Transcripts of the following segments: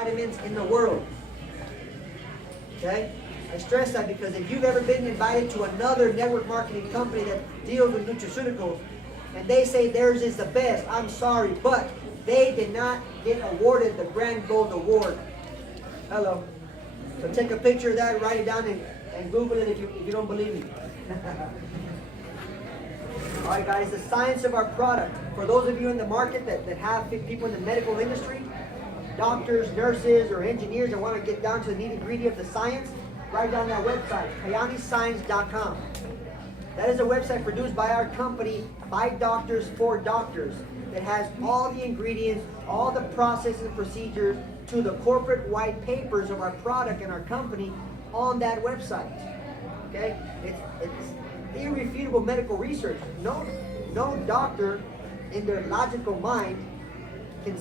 vitamins in the world. Okay? I stress that because if you've ever been invited to another network marketing company that deals with nutraceuticals, and they say theirs is the best, I'm sorry, but they did not get awarded the Grand Gold Award. Hello. So take a picture of that, write it down, and Google it if you don't believe me. All right, guys, the science of our product. For those of you in the market that have people in the medical industry, doctors, nurses, or engineers that want to get down to the nitty-gritty of the science, write down that website, kyaniscience.com. That is a website produced by our company, by doctors, for doctors, that has all the ingredients, all the processes and procedures to the corporate white papers of our product and our company on that website. Okay? It's irrefutable medical research. No doctor in their logical mind can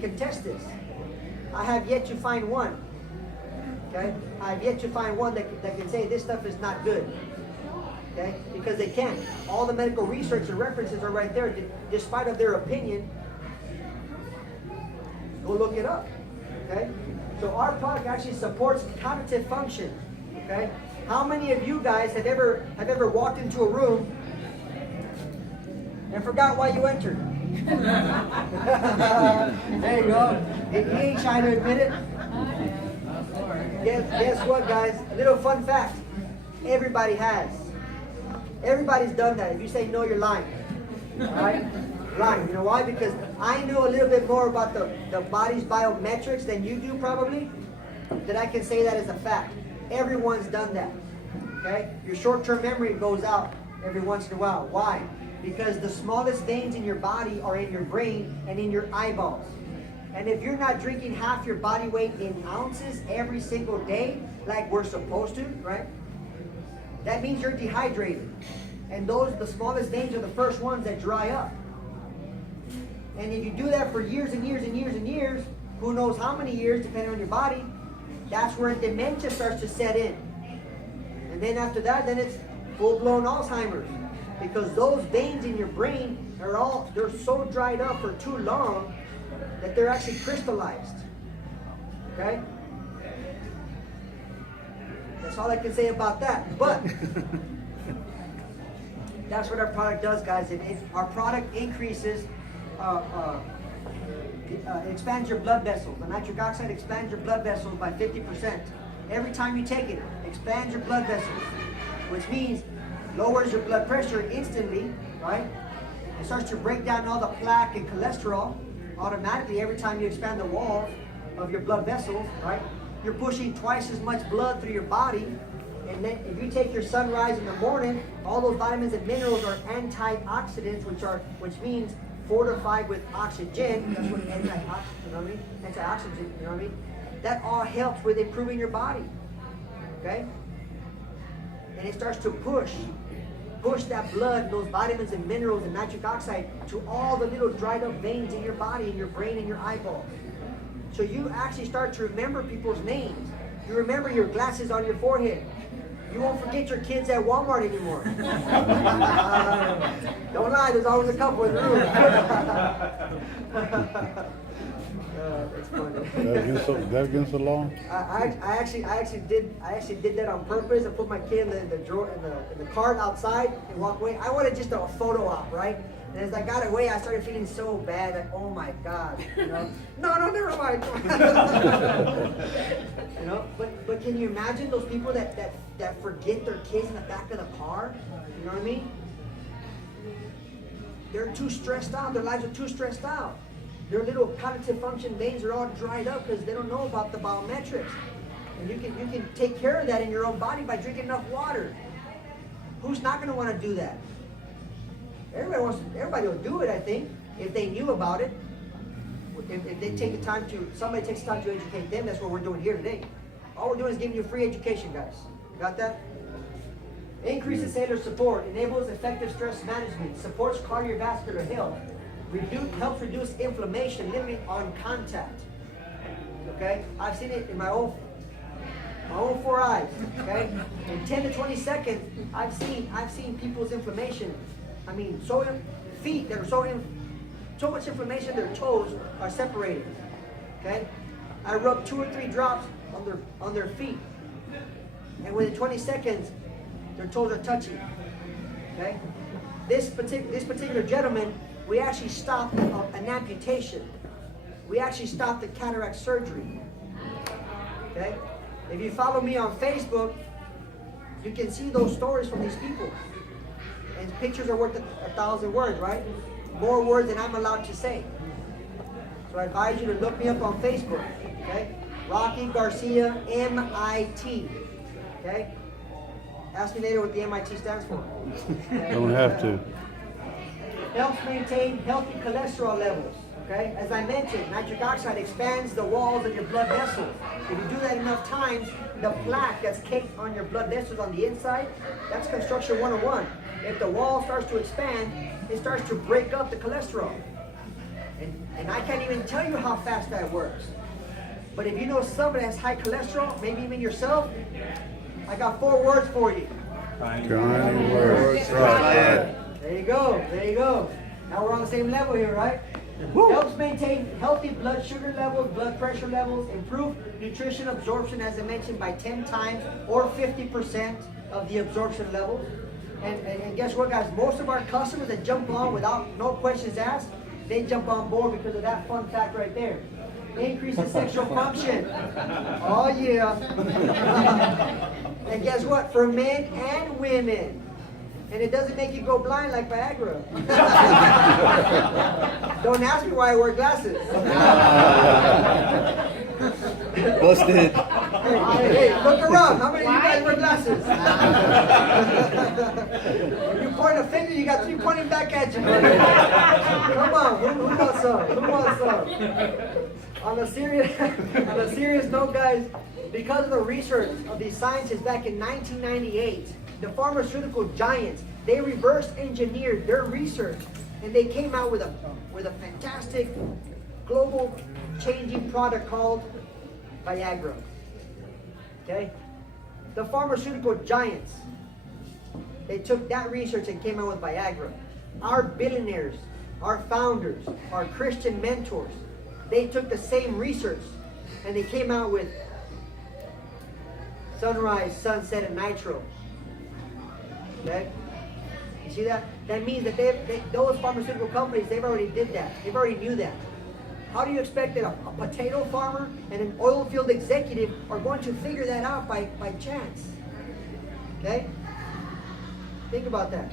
contest this. I have yet to find one. Okay? I have yet to find one that can say this stuff is not good. Okay? Because they can't. All the medical research and references are right there, despite of their opinion. Go look it up. Okay? So our product actually supports cognitive function. Okay? How many of you guys have ever walked into a room and forgot why you entered? There you go. He ain't shy to admit it. Guess what, guys? A little fun fact. Everybody has. Everybody's done that. If you say no, you're lying. All right? Lying. You know why? Because I know a little bit more about the body's biometrics than you do probably, that I can say that as a fact. Everyone's done that. Okay? Your short-term memory goes out every once in a while. Why? Because the smallest veins in your body are in your brain and in your eyeballs. And if you're not drinking half your body weight in ounces every single day, like we're supposed to, right? That means you're dehydrated. And the smallest veins are the first ones that dry up. And if you do that for years and years and years and years, who knows how many years, depending on your body, that's where dementia starts to set in. And then after that, then it's full-blown Alzheimer's. Because those veins in your brain they're so dried up for too long that they're actually crystallized. Okay? That's all I can say about that. But that's what our product does, guys. Our product increases, expands your blood vessels. The nitric oxide expands your blood vessels by 50%. Every time you take it, expands your blood vessels, which means lowers your blood pressure instantly, right? It starts to break down all the plaque and cholesterol automatically every time you expand the walls of your blood vessels, right? You're pushing twice as much blood through your body. And then if you take your sunrise in the morning, all those vitamins and minerals are antioxidants, which means fortified with oxygen. That's what antioxidant, you know what I mean? Antioxidant, you know what I mean? That all helps with improving your body. Okay? And it starts to push that blood, those vitamins and minerals and nitric oxide to all the little dried up veins in your body, in your brain, and your eyeballs. So you actually start to remember people's names. You remember your glasses on your forehead. You won't forget your kids at Walmart anymore. Don't lie, there's always a couple in the room. That's funny. That against the law? I actually did that on purpose. I put my kid in the drawer in the cart outside and walk away. I wanted just a photo op, right? And as I got away, I started feeling so bad. Like, oh my God, you know? No, never mind. You know, but can you imagine those people that forget their kids in the back of the car? You know what I mean? They're too stressed out. Their lives are too stressed out. Their little cognitive function veins are all dried up because they don't know about the biometrics. And you can take care of that in your own body by drinking enough water. Who's not going to want to do that? Everybody will do it, I think, if they knew about it. If they take the time somebody takes the time to educate them, that's what we're doing here today. All we're doing is giving you free education, guys. Got that? Increases cellular support, enables effective stress management, supports cardiovascular health, helps reduce inflammation, limiting on contact. Okay? I've seen it in my own 4 eyes. Okay? In 10 to 20 seconds, I've seen people's inflammation. I mean, feet that are so much inflammation, their toes are separated. Okay? I rub 2 or 3 drops on their feet. And within 20 seconds, their toes are touching. Okay? This particular gentleman, we actually stopped an amputation. We actually stopped the cataract surgery. Okay? If you follow me on Facebook, you can see those stories from these people. And pictures are worth 1,000 words, right? More words than I'm allowed to say. So I advise you to look me up on Facebook. Okay? Rocky Garcia, MIT. Okay? Ask me later what the MIT stands for. Don't have to. Helps maintain healthy cholesterol levels. Okay? As I mentioned, nitric oxide expands the walls of your blood vessels. If you do that enough times, the plaque that's caked on your blood vessels on the inside, that's construction 101. If the wall starts to expand, it starts to break up the cholesterol. And I can't even tell you how fast that works. But if you know somebody that has high cholesterol, maybe even yourself, I got 4 words for you. Kyani words. Right. There you go. There you go. Now we're on the same level here, right? Helps maintain healthy blood sugar levels, blood pressure levels, improve nutrition absorption, as I mentioned, by 10 times or 50% of the absorption levels. And guess what, guys? Most of our customers that jump on without no questions asked, they jump on board because of that fun fact right there. Increases sexual function. Oh yeah. And guess what? For men and women. And it doesn't make you go blind like Viagra. Don't ask me why I wear glasses. Busted. Hey, look around. How many of you guys wear glasses? When you point a finger, you got 3 pointing back at you. Come on, who wants some? Who wants some? On a serious note, guys, because of the research of these scientists back in 1998, the pharmaceutical giants, they reverse engineered their research, and they came out with a fantastic global changing product called Viagra. Okay? The pharmaceutical giants, they took that research and came out with Viagra. Our billionaires, our founders, our Christian mentors, they took the same research and they came out with Sunrise, Sunset, and Nitro. Okay? You see that? That means that those pharmaceutical companies, they've already did that. They've already knew that. How do you expect that a potato farmer and an oil field executive are going to figure that out by chance? Okay? Think about that.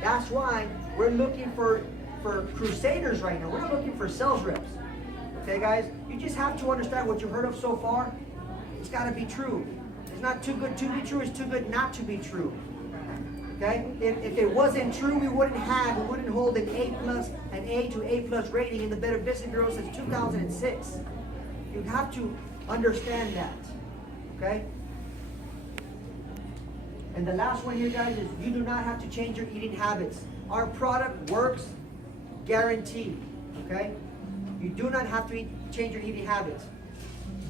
That's why we're looking for crusaders right now. We're not looking for sales reps. Okay, guys? You just have to understand what you've heard of so far. It's got to be true. It's not too good to be true. It's too good not to be true. Okay? If it wasn't true, we wouldn't hold an A to A+ rating in the Better Business Bureau since 2006. You have to understand that. Okay? And the last one here, guys, is you do not have to change your eating habits. Our product works, guaranteed. Okay? You do not have to change your eating habits.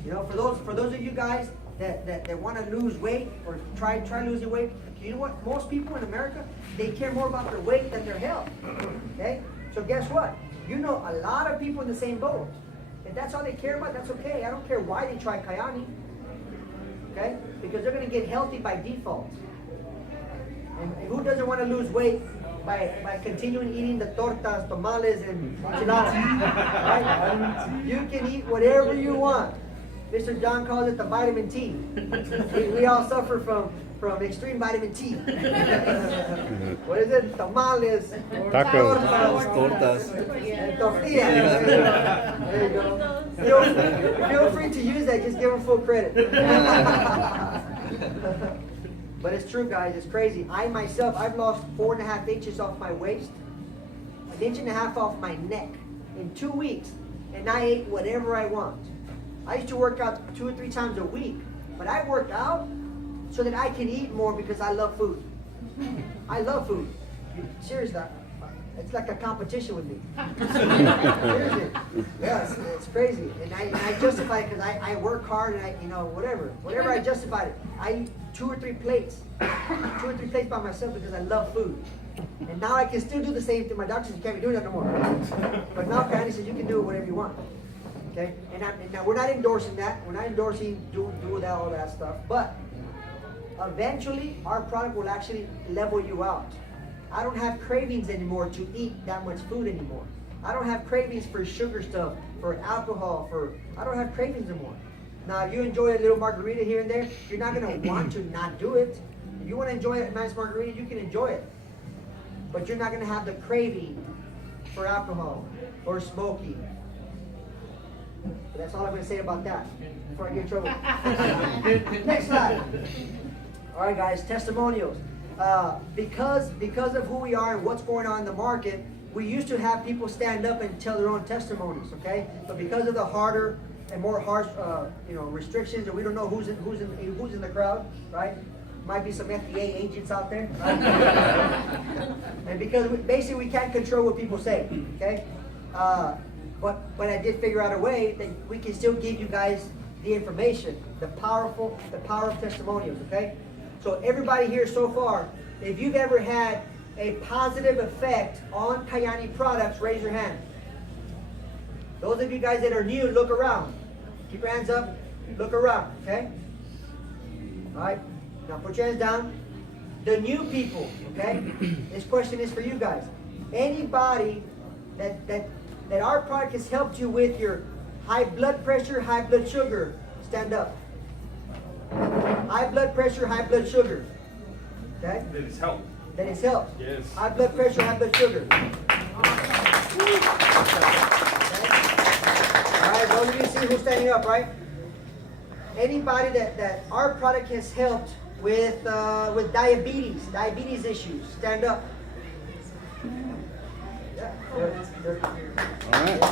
You know, for those of you guys that want to lose weight or try losing weight, you know what? Most people in America, they care more about their weight than their health. Okay? So guess what? You know a lot of people in the same boat. If that's all they care about, that's okay. I don't care why they try Kyani. Okay? Because they're going to get healthy by default. And who doesn't want to lose weight by continuing eating the tortas, tamales, and enchiladas? Right? You can eat whatever you want. Mr. John calls it the vitamin T. We all suffer from extreme vitamin T. What is it? Tamales, Tacos. Tortas. and tortillas. There you go. Feel free to use that. Just give them full credit. But it's true, guys. It's crazy. I myself, I've lost 4.5 inches off my waist, 1.5 inches off my neck in 2 weeks, and I ate whatever I want. I used to work out 2 or 3 times a week, but I worked out so that I can eat more because I love food. I love food. Seriously, it's like a competition with me. Seriously. Yes, it's crazy. And I justify it because I work hard and whatever I justify it. I eat 2 or 3 plates. 2 or 3 plates by myself because I love food. And now I can still do the same thing. My doctor said, you can't be doing that no more. But now Kyani says, you can do it whatever you want. Okay? And now we're not endorsing that. We're not endorsing do that, all that stuff. But eventually, our product will actually level you out. I don't have cravings anymore to eat that much food anymore. I don't have cravings for sugar stuff, for alcohol, I don't have cravings anymore. Now, if you enjoy a little margarita here and there, you're not going to want to not do it. If you want to enjoy a nice margarita, you can enjoy it. But you're not going to have the craving for alcohol or smoking. But that's all I'm going to say about that before I get in trouble. Next slide. All right, guys, testimonials. Because of who we are and what's going on in the market, we used to have people stand up and tell their own testimonies, okay? But because of the harder and more harsh, restrictions, and we don't know who's in the crowd, right? Might be some FDA agents out there, right? And because basically we can't control what people say, okay? But I did figure out a way that we can still give you guys the information, the power of testimonials, okay? So everybody here so far, if you've ever had a positive effect on Kyani products, raise your hand. Those of you guys that are new, look around. Keep your hands up, look around, okay? All right, now put your hands down. The new people, okay? This question is for you guys. Anybody that our product has helped you with your high blood pressure, high blood sugar, stand up. High blood pressure, high blood sugar. Okay? That it's helped. That it's helped. Yes. High blood pressure, high blood sugar. Okay? All right, those of you see who's standing up, right? Anybody that our product has helped with diabetes issues, stand up. Yeah, they're All right.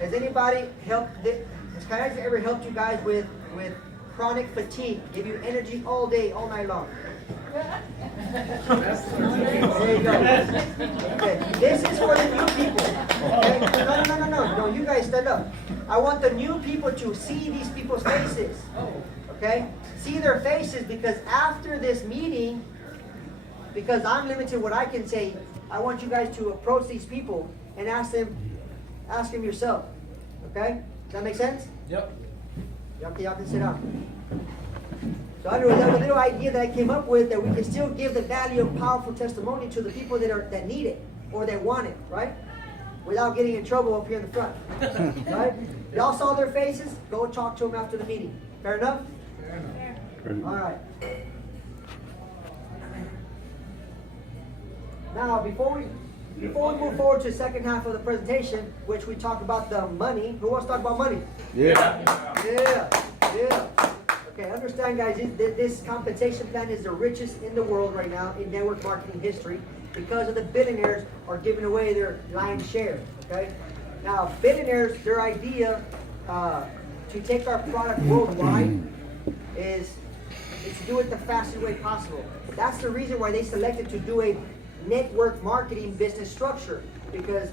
Has anybody helped? Has Kyani ever helped you guys with chronic fatigue? Give you energy all day, all night long. There you go. Okay. This is for the new people. Okay? No. You guys stand up. I want the new people to see these people's faces. Okay? See their faces, because after this meeting, because I'm limited what I can say, I want you guys to approach these people and ask them yourself. Okay? Does that make sense? Yep. Y'all can sit down. So I know that was a little idea that I came up with, that we can still give the value of powerful testimony to the people that need it or that want it, right? Without getting in trouble up here in the front. Right? Y'all saw their faces? Go talk to them after the meeting. Fair enough? Fair enough. All right. Now, before we move forward to the second half of the presentation, which we talk about the money. Who wants to talk about money? Yeah. Yeah. Okay, understand, guys, this compensation plan is the richest in the world right now in network marketing history, because of the billionaires are giving away their lion's share. Okay. Now, billionaires, their idea to take our product worldwide is to do it the fastest way possible. That's the reason why they selected to do a network marketing business structure, because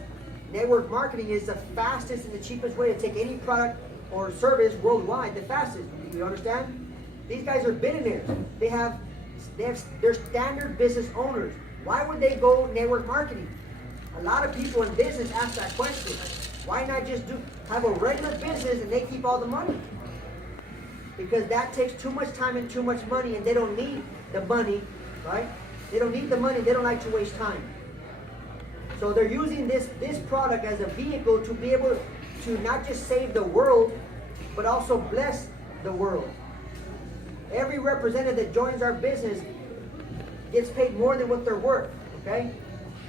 network marketing is the fastest and the cheapest way to take any product or service worldwide, the fastest. You understand? These guys are billionaires. They're standard business owners. Why would they go network marketing? A lot of people in business ask that question. Why not just have a regular business and they keep all the money? Because that takes too much time and too much money, and they don't need the money, right? They don't need the money. They don't like to waste time. So they're using this product as a vehicle to be able to not just save the world, but also bless the world. Every representative that joins our business gets paid more than what they're worth, okay?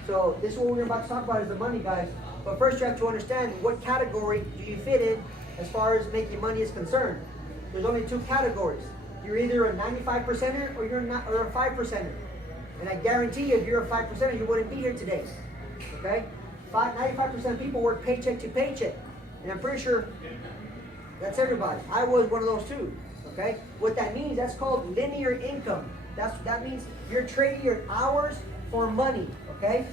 So this is what we're about to talk about, is the money, guys. But first you have to understand, what category do you fit in as far as making money is concerned. There's only two categories. You're either a 95%er or you're not, or a 5%er. And I guarantee you, if you're a 5%er, you wouldn't be here today. Okay? 95% of people work paycheck to paycheck. And I'm pretty sure that's everybody. I was one of those too. Okay? What that means, that's called linear income. That means you're trading your hours for money. Okay?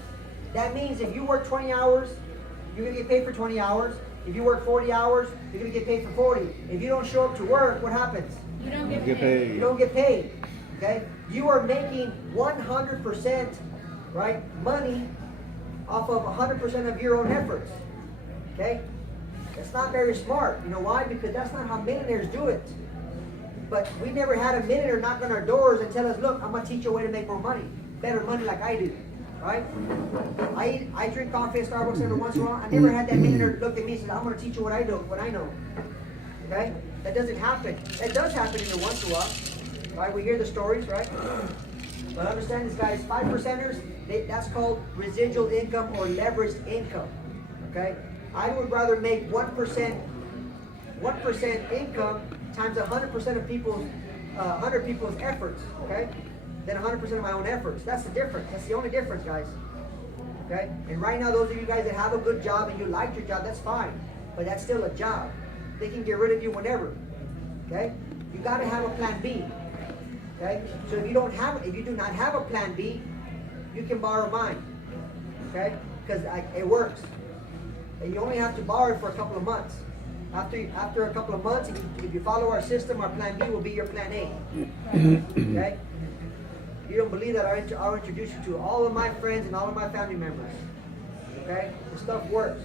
That means if you work 20 hours, you're going to get paid for 20 hours. If you work 40 hours, you're going to get paid for 40. If you don't show up to work, what happens? You don't get paid. You don't get paid. Okay? You are making 100%, right, money off of 100% of your own efforts. Okay? That's not very smart. You know why? Because that's not how millionaires do it. But we never had a millionaire knock on our doors and tell us, look, I'm going to teach you a way to make more money. Better money like I do. Right? I drink coffee at Starbucks every once in a while. I never had that millionaire look at me and say, I'm going to teach you what I know. Okay? That doesn't happen. That does happen in the once in a while. Right? We hear the stories, right? But understand this, guys. 5%ers, that's called residual income or leveraged income. Okay? I would rather make 1% income times 100% of people's 100 people's efforts, okay, than 100% of my own efforts. That's the difference. That's the only difference, guys. Okay? And right now, those of you guys that have a good job and you like your job, that's fine. But that's still a job. They can get rid of you whenever. Okay? You got to have a plan B. Okay? So if you do not have a plan B, you can borrow mine. Okay? Because it works. And you only have to borrow it for a couple of months. After a couple of months, if you follow our system, our plan B will be your plan A. Okay? You don't believe that, I'll introduce you to all of my friends and all of my family members. Okay? The stuff works.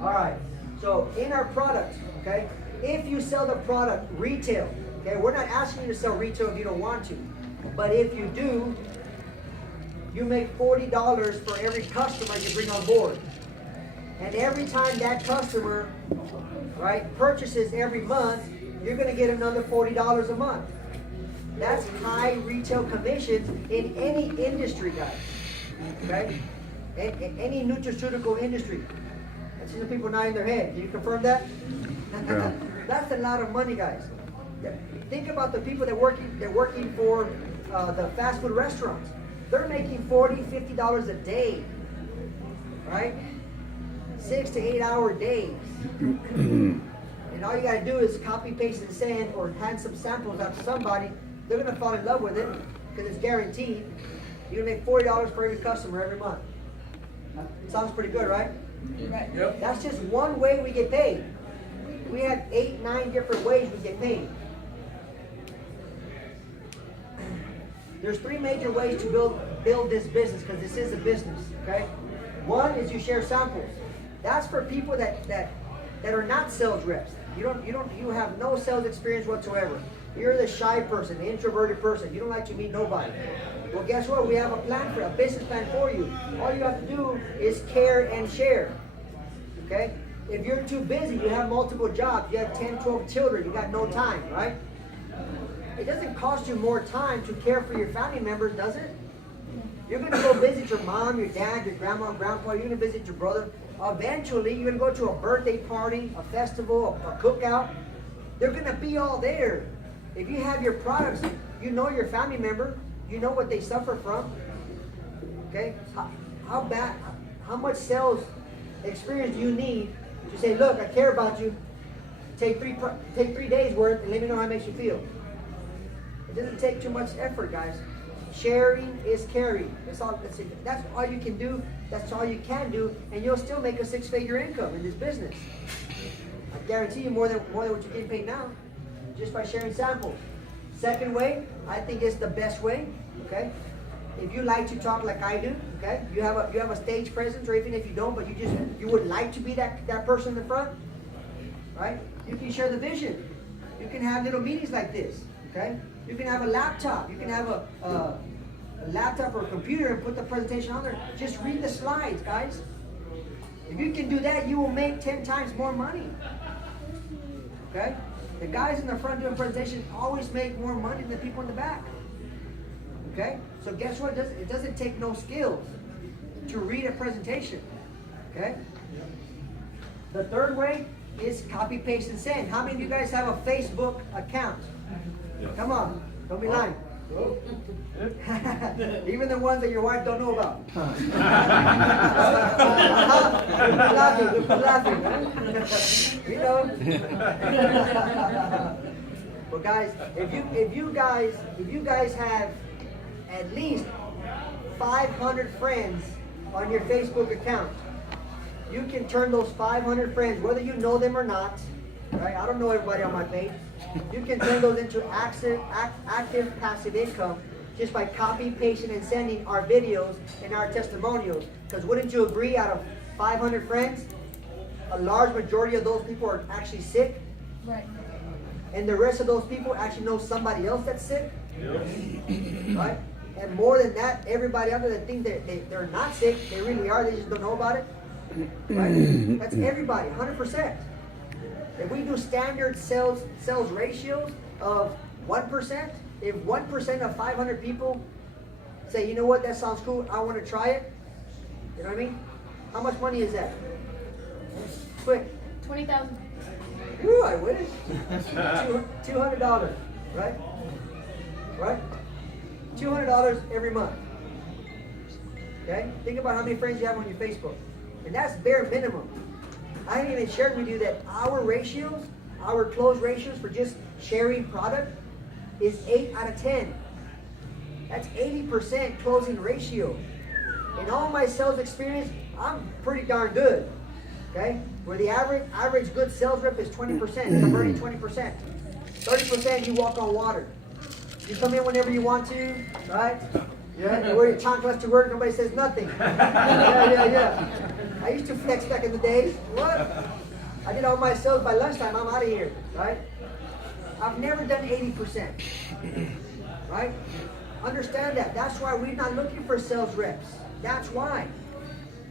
Alright. So in our products, okay, if you sell the product retail, okay, we're not asking you to sell retail if you don't want to. But if you do, you make $40 for every customer you bring on board. And every time that customer, right, purchases every month, you're going to get another $40 a month. That's high retail commissions in any industry, guys. Okay? Any nutraceutical industry. I see the people nodding their head. Can you confirm that? Yeah. That's a lot of money, guys. Think about the people that they're working for the fast food restaurants. They're making $40, $50 a day, right? 6 to 8 hour days. And all you got to do is copy, paste, and send, or hand some samples out to somebody. They're going to fall in love with it because it's guaranteed. You're going to make $40 for every customer every month. Sounds pretty good, right? Right. Yep. That's just one way we get paid. We have 8, 9 different ways we get paid. There's 3 major ways to build this business, because this is a business. Okay. One is you share samples. That's for people that are not sales reps. You have no sales experience whatsoever. You're the shy person, the introverted person. You don't like to meet nobody. Well, guess what? We have a business plan for you. All you have to do is care and share. Okay? If you're too busy, you have multiple jobs, you have 10, 12 children, you got no time, right? It doesn't cost you more time to care for your family members, does it? You're going to go visit your mom, your dad, your grandma, grandpa. You're going to visit your brother. Eventually, you're going to go to a birthday party, a festival, a cookout. They're going to be all there. If you have your products, you know your family member. You know what they suffer from. Okay? How much sales experience do you need to say, look, I care about you. Take 3 days worth and let me know how it makes you feel. It doesn't take too much effort, guys. Sharing is caring. That's all you can do. That's all you can do, and you'll still make a 6-figure income in this business. I guarantee you more than what you're getting paid now, just by sharing samples. Second way, I think is the best way. Okay, if you like to talk like I do, okay, you have a stage presence, or even if you don't, but you would like to be that person in the front, right? You can share the vision. You can have little meetings like this. Okay. You can have a laptop. You can have a laptop or a computer and put the presentation on there. Just read the slides, guys. If you can do that, you will make 10 times more money. Okay? The guys in the front doing presentation always make more money than the people in the back. Okay? So guess what? It doesn't take no skills to read a presentation. Okay? The third way is copy, paste, and send. How many of you guys have a Facebook account? Come on, don't be lying. Even the ones that your wife don't know about. You're laughing. You know. Well, guys, if you guys have at least 500 friends on your Facebook account, you can turn those 500 friends, whether you know them or not. Right? I don't know everybody on my page. You can turn those into active passive income just by copy, pasting, and sending our videos and our testimonials. Because wouldn't you agree, out of 500 friends, a large majority of those people are actually sick? Right. And the rest of those people actually know somebody else that's sick? Right? And more than that, everybody out there that think they're not sick, they really are, they just don't know about it. Right? That's everybody, 100%. If we do standard sales ratios of 1%, if 1% of 500 people say, you know what, that sounds cool, I want to try it, you know what I mean? How much money is that? Quick. 20,000. Ooh, I wish. $200, right? Right? $200 every month. Okay? Think about how many friends you have on your Facebook. And that's bare minimum. I haven't even shared with you that our ratios, our close ratios for just sharing product is 8 out of 10. That's 80% closing ratio. In all my sales experience, I'm pretty darn good. Okay? Where the average good sales rep is 20%, converting 20%. 30% you walk on water. You come in whenever you want to, right? Yeah, you wear your chocolates to work, nobody says nothing. Yeah. I used to flex back in the days. What? I did all my sales by lunchtime, I'm out of here, right? I've never done 80%, right? Understand that. That's why we're not looking for sales reps. That's why.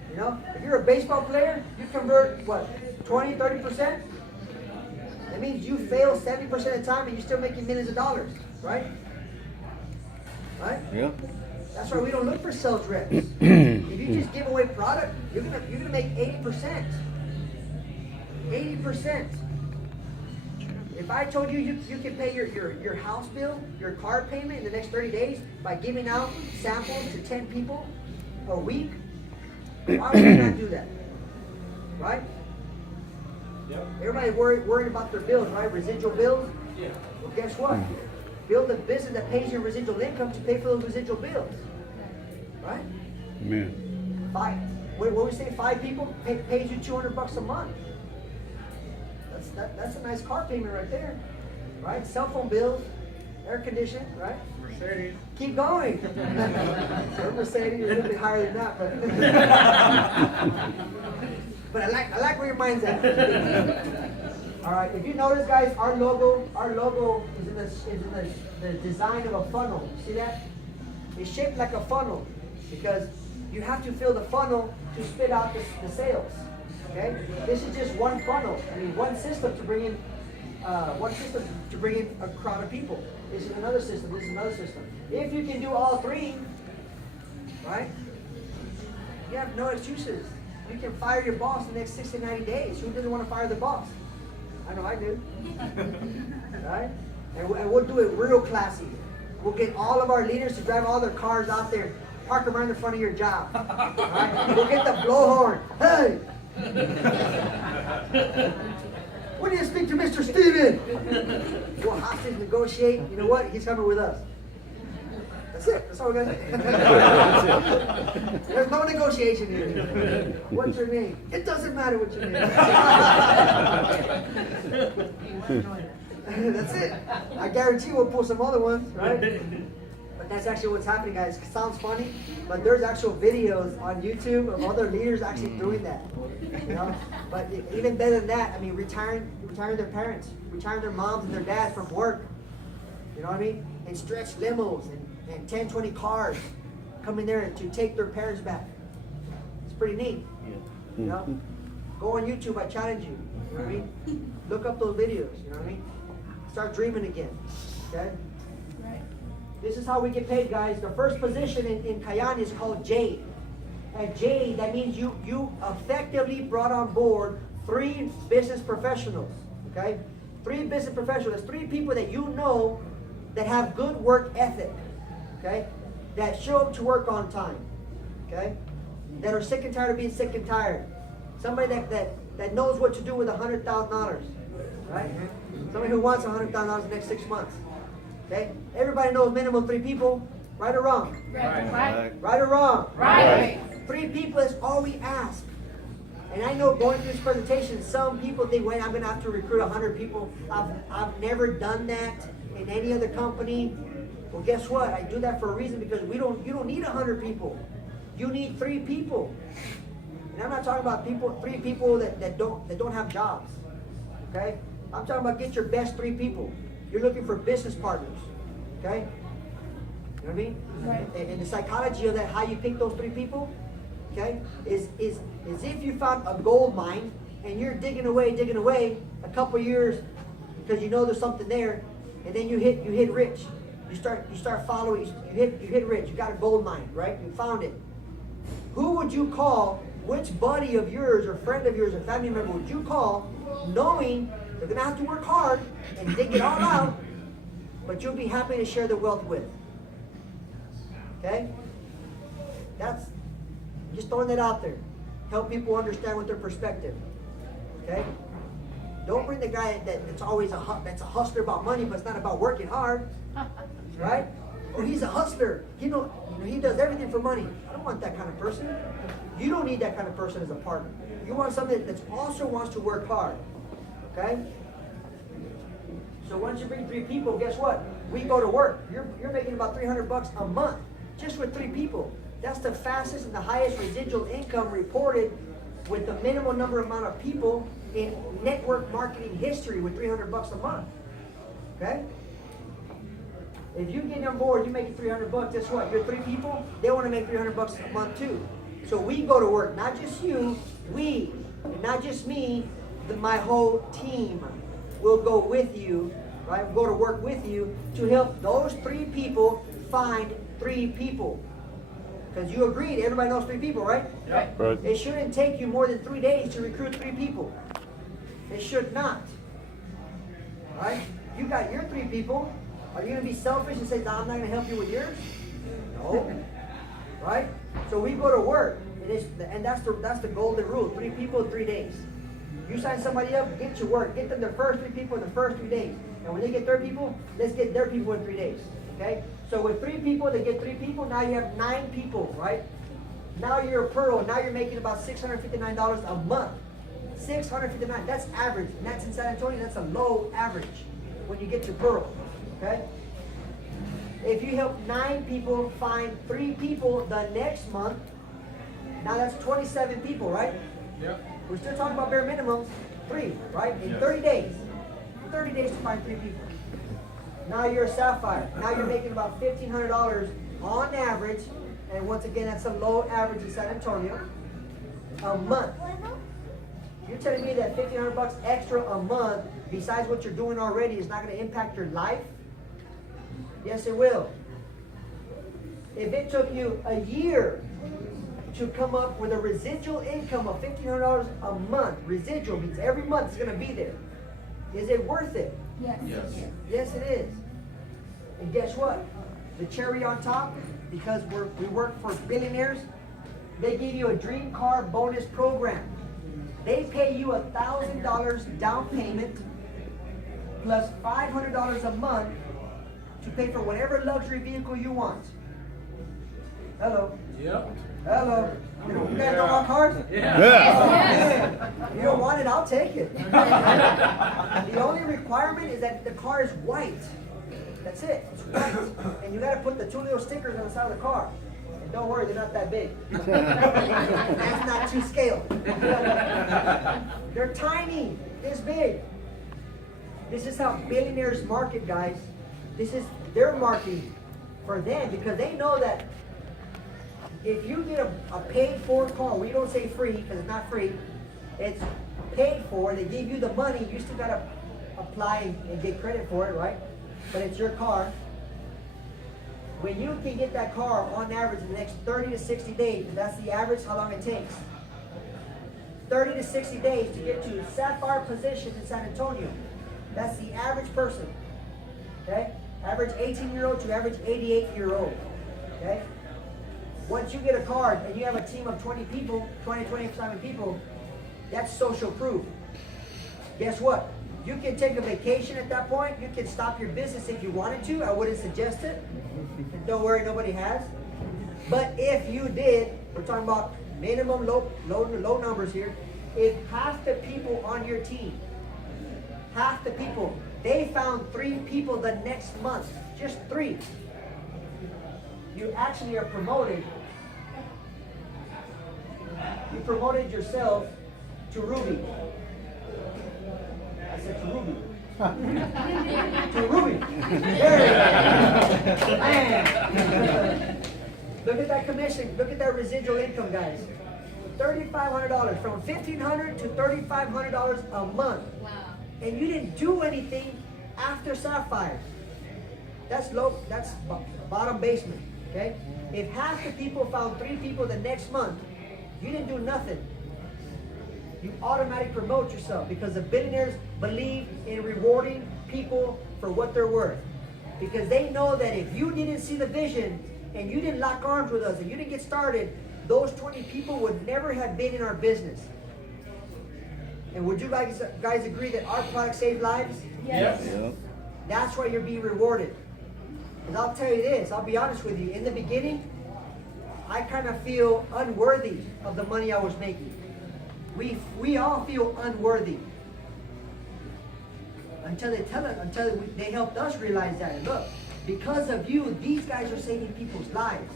You know, if you're a baseball player, you convert, what, 20, 30%? That means you fail 70% of the time and you're still making millions of dollars, right? Right? Yeah. That's why we don't look for sales reps. If you just give away product, you're gonna make 80%. 80%. If I told you you can pay your house bill, your car payment in the next 30 days by giving out samples to 10 people a week, why would you not do that? Right? Yep. Everybody worried about their bills, right? Residual bills? Yeah. Well, guess what? Build a business that pays your residual income to pay for those residual bills. Right? Amen. What we say, 5 people pays you $200 a month. That's a nice car payment right there. Right? Cell phone bills, air conditioning, right? Mercedes. Keep going. Your Mercedes is a little bit higher than that, but I like where your mind's at. All right. If you notice, guys, our logo is in the design of a funnel. See that? It's shaped like a funnel because you have to fill the funnel to spit out the sales. Okay. This is just one funnel. I mean, one system to bring in a crowd of people. This is another system. This is another system. If you can do all 3, right? You have no excuses. You can fire your boss in the next 60, 90 days. Who doesn't want to fire the boss? I know I do. Right? And we'll do it real classy. We'll get all of our leaders to drive all their cars out there, park them right in front of your job. Right? We'll get the blowhorn. Hey! We need to speak to Mr. Steven. We'll hostage negotiate. You know what? He's coming with us. That's it. That's all we're going to do. There's no negotiation here. What's your name? It doesn't matter what your name is. That's it. I guarantee we'll pull some other ones, right? But that's actually what's happening, guys. It sounds funny, but there's actual videos on YouTube of other leaders actually doing that. You know? But even better than that, I mean, retiring their parents, retiring their moms and their dads from work. You know what I mean? And stretch limos and 10, 20 cars come in there to take their parents back. It's pretty neat. You know? Go on YouTube, I challenge you. You know what I mean? Look up those videos, you know what I mean? Start dreaming again. Okay? Right. This is how we get paid, guys. The first position in Kyani is called Jade. And Jade, that means you effectively brought on board 3 business professionals. Okay? 3 business professionals. That's 3 people that you know that have good work ethic. Okay? That show up to work on time. Okay? That are sick and tired of being sick and tired. Somebody that knows what to do with $100,000. Right? Somebody who wants $100,000 the next 6 months. Okay? Everybody knows minimum 3 people. Right or wrong? Right. Right or wrong? Right. 3 people is all we ask. And I know going through this presentation, some people think, wait, I'm going to have to recruit 100 people. I've never done that in any other company. Well, guess what? I do that for a reason because you don't need 100 people. You need 3 people. And I'm not talking about 3 people that don't have jobs. Okay? I'm talking about get your best 3 people. You're looking for business partners. Okay? You know what I mean? Right. And the psychology of that, how you pick those 3 people, okay, is if you found a gold mine and you're digging away a couple years because you know there's something there, and then you hit rich. You start following, you hit rich, you got a gold mine, right? You found it. Who would you call? Which buddy of yours or friend of yours or family member would you call knowing they're gonna have to work hard and dig it all out, but you'll be happy to share the wealth with? Okay? That's just throwing that out there. Help people understand with their perspective. Okay? Don't bring the guy that's always that's a hustler about money, but it's not about working hard. Right? Or he's a hustler. He does everything for money. I don't want that kind of person. You don't need that kind of person as a partner. You want somebody that also wants to work hard. Okay? So once you bring 3 people, guess what? We go to work. You're making about $300 a month just with 3 people. That's the fastest and the highest residual income reported with the minimal amount of people in network marketing history with $300 a month. Okay? If you get on board, you make $300. Guess what? You're 3 people. They want to make $300 a month too. So we go to work. Not just you. We, and not just me. My whole team will go with you. Right? We'll go to work with you to help those 3 people find 3 people. Because you agreed, everybody knows 3 people, right? Yep. Right. It shouldn't take you more than 3 days to recruit 3 people. It should not. Right? You got your 3 people. Are you going to be selfish and say, no, I'm not going to help you with yours? No. Right? So we go to work. And that's the golden rule. 3 people, 3 days. You sign somebody up, get to work. Get them the first 3 people in the first 3 days. And when they get their people, let's get their people in 3 days. Okay? So with 3 people, they get 3 people. Now you have 9 people, right? Now you're a pearl. Now you're making about $659 a month. $659. That's average. And that's in San Antonio. That's a low average when you get to pearl. Okay? If you help 9 people find 3 people the next month, now that's 27 people, right? Yep. We're still talking about bare minimums. 3, right? In 30 days. 30 days to find 3 people. Now you're a sapphire. Now you're making about $1,500 on average. And once again, that's a low average in San Antonio. A month. You're telling me that $1,500 extra a month, besides what you're doing already, is not going to impact your life? Yes, it will. If it took you a year to come up with a residual income of $1,500 a month, residual means every month it's going to be there. Is it worth it? Yes. Yes, it is. And guess what? The cherry on top, because we work for billionaires, they give you a dream car bonus program. They pay you $1,000 down payment plus $500 a month to pay for whatever luxury vehicle you want. Hello. Yep. Hello. You guys know about cars? Yeah. Oh, man. You don't want it, I'll take it. The only requirement is that the car is white. That's it. It's white. And you got to put the 2 little stickers on the side of the car. And don't worry, they're not that big. That's not to scale. They're tiny. This big. This is how billionaires market, guys. This is their marketing for them, because they know that if you get a paid-for car, we don't say free because it's not free. It's paid for. They give you the money. You still got to apply and get credit for it, right? But it's your car. When you can get that car on average in the next 30 to 60 days, and that's the average how long it takes. 30 to 60 days to get to sapphire position in San Antonio. That's the average person. Okay? Average 18-year-old to average 88-year-old. Okay? Once you get a card and you have a team of 20 people, 27 people, that's social proof. Guess what? You can take a vacation at that point. You can stop your business if you wanted to. I wouldn't suggest it. And don't worry, nobody has. But if you did, we're talking about minimum low numbers here. If half the people on your team, half the people, they found 3 people the next month, just 3. you actually are promoted. You promoted yourself to Ruby. I said to Ruby. To Ruby. There you go. Man. Look at that commission. Look at that residual income, guys. $3,500 from $1,500 to $3,500 a month. Wow. And you didn't do anything after Sapphire. That's low. That's bottom basement. Okay. If half the people found 3 people the next month, you didn't do nothing. You automatically promote yourself because the billionaires believe in rewarding people for what they're worth. Because they know that if you didn't see the vision and you didn't lock arms with us and you didn't get started, those 20 people would never have been in our business. And would you guys agree that our product saved lives? Yes. Yep. That's why you're being rewarded. And I'll tell you this, I'll be honest with you. In the beginning, I kind of feel unworthy of the money I was making. We all feel unworthy. Until they helped us realize that. And look, because of you, these guys are saving people's lives.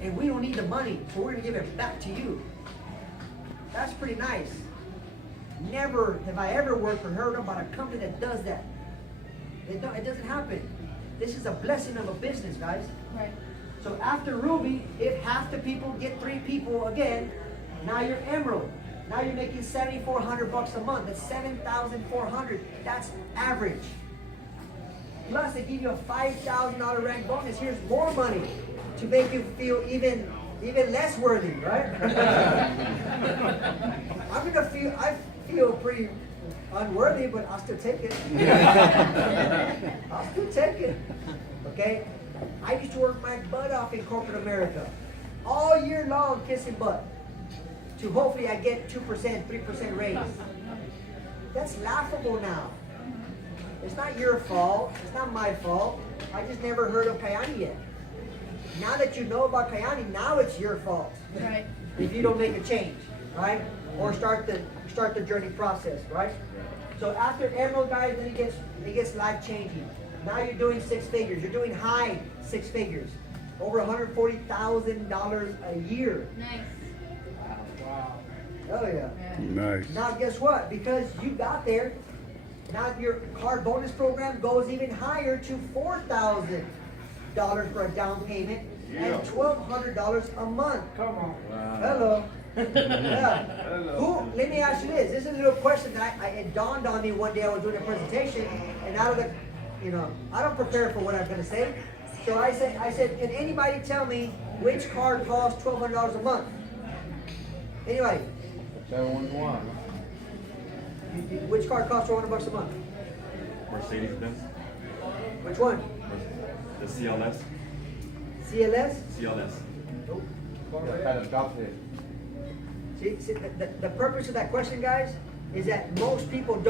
And we don't need the money, so we're going to give it back to you. That's pretty nice. Never have I ever worked or heard about a company that does that. It doesn't happen. This is a blessing of a business, guys. Right. So after Ruby, if half the people get 3 people again, now you're Emerald. Now you're making $7,400 a month. That's $7,400. That's average. Plus, they give you a $5,000 rank bonus. Here's more money to make you feel even less worthy, right? I feel pretty unworthy, but I'll still take it. I'll still take it. Okay? I used to work my butt off in corporate America. All year long, kissing butt. To hopefully I get 2%, 3% raise. That's laughable now. It's not your fault. It's not my fault. I just never heard of Kyani yet. Now that you know about Kyani, now it's your fault. Right. If you don't make a change, right? Or start the journey process, right? So after Emerald, guys, then it gets life changing. Now you're doing 6 figures. You're doing high 6 figures. Over $140,000 a year. Nice. Oh yeah. Nice. Now guess what? Because you got there, now your card bonus program goes even higher to $4,000 for a down payment and $1,200 a month. Come on. Hello. Yeah. Let me ask you this. This is a little question that it dawned on me one day. I was doing a presentation, and out of the, I don't prepare for what I'm going to say. So I said, can anybody tell me which card costs $1,200 a month? Anybody? Which card costs $1,200 a month? Mercedes-Benz. Which one? The CLS. CLS? CLS. Nope. See, the purpose of that question, guys, is that most people don't.